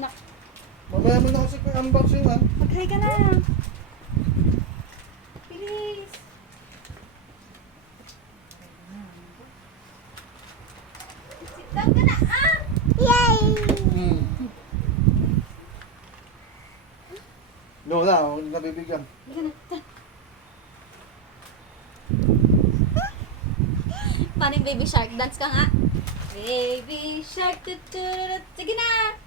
anak. Mamaya mo na kasi unboxing ha. Mag-hi ka na. Bilis. Sit down ka na. Ah! Yay! No na, huwag nabibigyan. Halika na. Paano yung baby shark? Dance ka nga. Baby shark. Tututut. Sige na.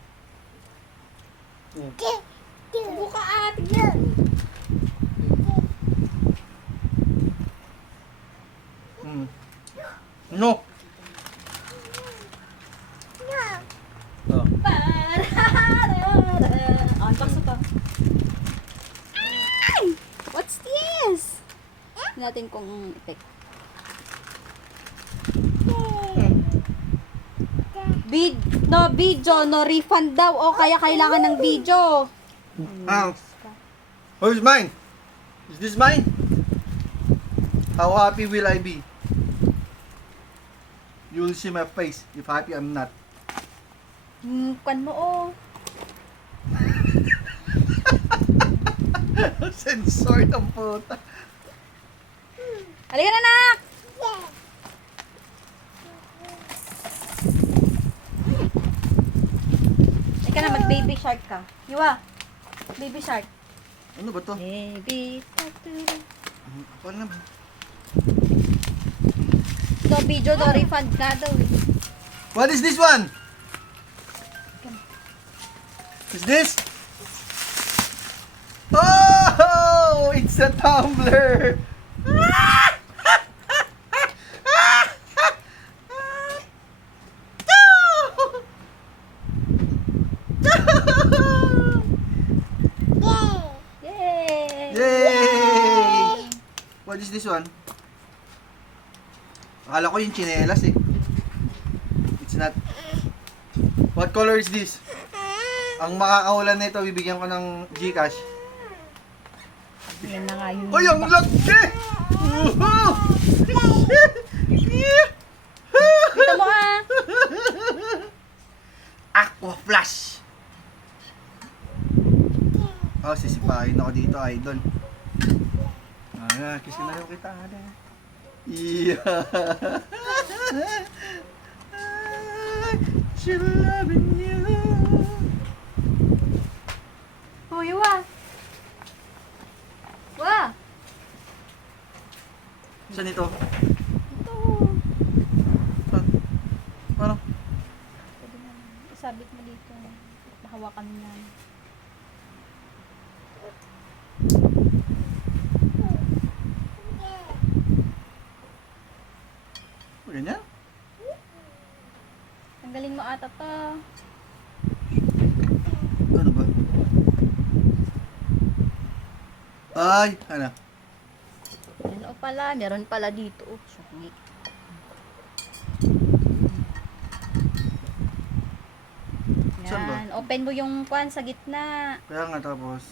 Subo ka at. No! Oh. Unbox mo to. Ay! What's this? Natin kung effect. Video, no refund daw. O kaya kailangan ng video. Where's mine? Is this mine? How happy will I be? You will see my face if happy I'm not. Kan mo oh. Sensor ng puta. Halika na, anak! Halika na, mag-baby shark ka. Yuwa, baby shark. Ano ba to? Baby shark. Paano naman? So, video do refund na daw eh. What is this one? Is this? Oh! It's a tumbler! Yay! Yay! What is this one? Akala ko yung chinelas eh. It's not. What color is this? Ang makakahulan nito, bibigyan ko ng Gcash. Yan na nga yun. Uy, ang laki! Kita mo ah! Aquaflash! Oh, sisipahin ako dito, idol. Kiss na rin kita. Yeah! She's loving you. Uy, wa! Wa! Saan ito? Ito. Saan? Paano? Pwede na. Isabit mo dito. Mahawakan mo yan. Ganyan? Tanggalin mo ata to. Ano ba? Ay, ano? Ano pala? Meron pala dito. Oh, sungit. Saan ba? Yan. Open mo yung kwan sa gitna. Kaya nga tapos.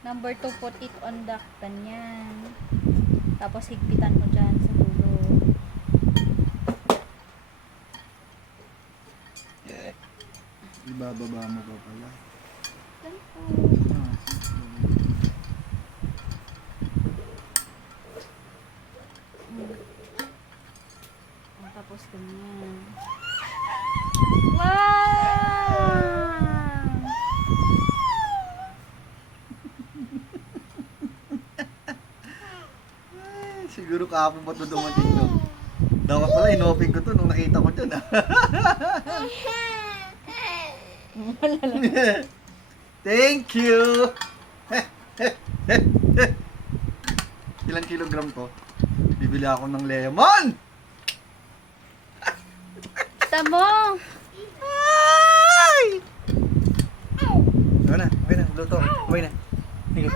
Number 2, put it on the kanyan. Tapos higpitan mo dyan sa dulo. Ibababa mo pa pala. Yan po. Tapos ganyan. Wow! Ay, siguro kahapon pa ito dumating to. Dapat pala inopen ko to nung nakita ko dyan Thank you! Ilang kilogram to? Bibili ako ng lemon! Tamo! Ay! Okay na, luto. Okay na. Sige.